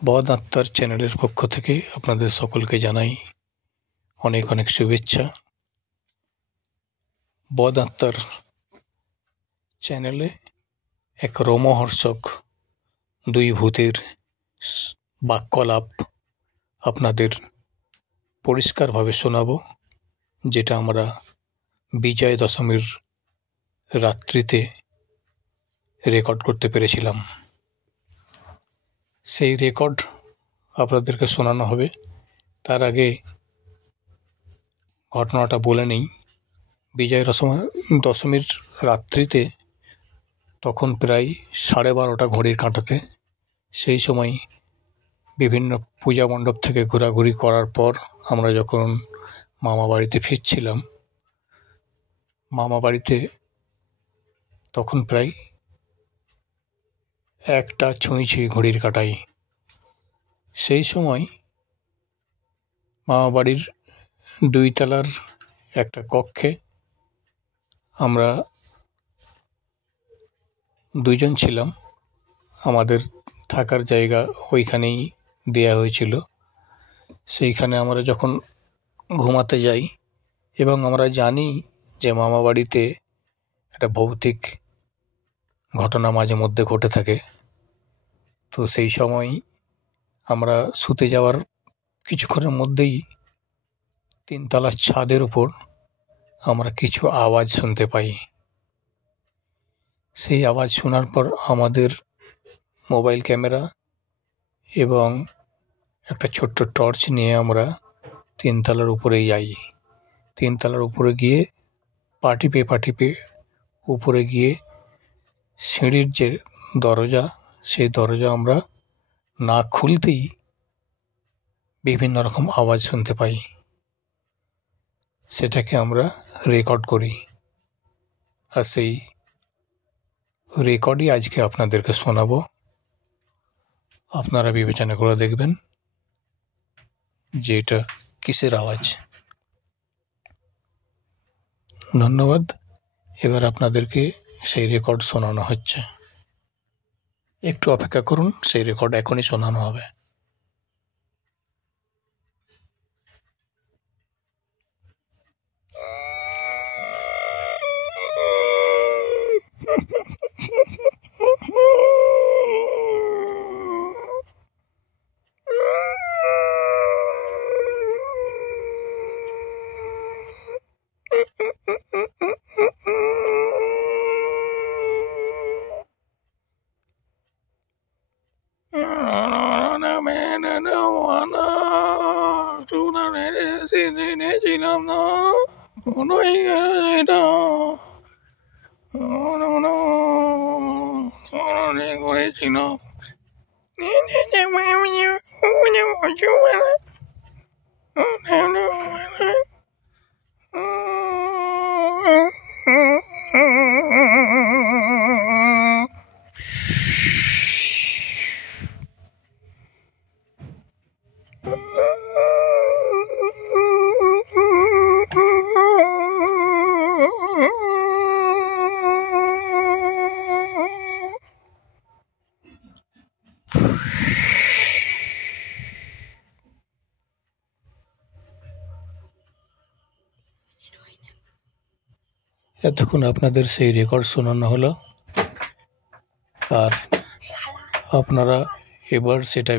বদ আত্মার চ্যানেলের পক্ষ থেকে আপনাদের সকলকে জানাই অনেক অনেক শুভেচ্ছা। বদ আত্মার চ্যানেলে এক রোমহর্ষক দুই ভূতের বাক্যালাপ আপনাদের পরিষ্কারভাবে শোনাব, যেটা আমরা বিজয় দশমীর রাত্রিতে রেকর্ড করতে পেরেছিলাম। সেই রেকর্ড আপনাদেরকে শোনানো হবে। তার আগে ঘটনাটা বলে নেই। বিজয় দশমীর রাত্রিতে তখন প্রায় 12:30 ঘড়ির কাঁটাতে, সেই সময় বিভিন্ন পূজা মণ্ডপ থেকে ঘোরাঘুরি করার পর আমরা যখন মামা বাড়িতে ফিরছিলাম, মামা বাড়িতে তখন প্রায় 1টা ছুঁই ঘড়ির কাঁটায়। সেই সময় মামা বাড়ির 2 তলার একটা কক্ষে আমরা দুজন ছিলাম। আমাদের থাকার জায়গা ওইখানেই দেয়া হয়েছিল। সেইখানে আমরা যখন ঘুমাতে যাই এবং আমরা জানি যে মামা বাড়িতে একটা ভৌতিক ঘটনা মাঝে মধ্যে ঘটে থাকে, তো সেই সময় আমরা শুতে যাওয়ার কিছুক্ষণের মধ্যেই 3 তলার ছাদের উপর আমরা কিছু আওয়াজ শুনতে পাই। সেই আওয়াজ শোনার পর আমাদের মোবাইল ক্যামেরা এবং একটা ছোট্ট টর্চ নিয়ে আমরা 3 তলার উপরে যাই। 3 তলার উপরে গিয়ে পা টিপে উপরে গিয়ে সিঁড়ির যে দরজা, সেই দরজা আমরা না খুলতেই বিভিন্ন রকম আওয়াজ শুনতে পাই। সেটাকে আমরা রেকর্ড করি, আর সেই রেকর্ডই আজকে আপনাদেরকে শোনাবো। আপনারা বিবেচনা করে দেখবেন যে এটা কিসের আওয়াজ। ধন্যবাদ। এবার আপনাদেরকে সেই রেকর্ড শোনানো হচ্ছে। একটু অপেক্ষা করুন, সেই রেকর্ড এখনই শোনানো হবে। এতক্ষণ আপনাদের সেই রেকর্ড শোনানো হলো, আর আপনারা এবার সেটা